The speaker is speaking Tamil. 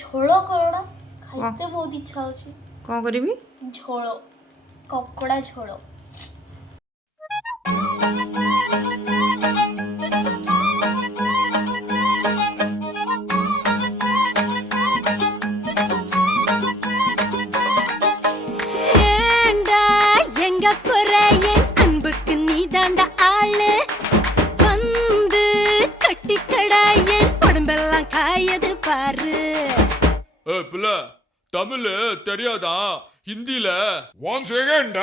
ଝୋଳ କର ଖାଇତେ ବହୁତ ଇଚ୍ଛା ହଉଛି। କ'ଣ କରିବି? ଝୋଳ କଙ୍କଡ଼ା ଝୋଳ। தமிழ் தெரியாதா? ஹிந்தில 1 செகண்ட்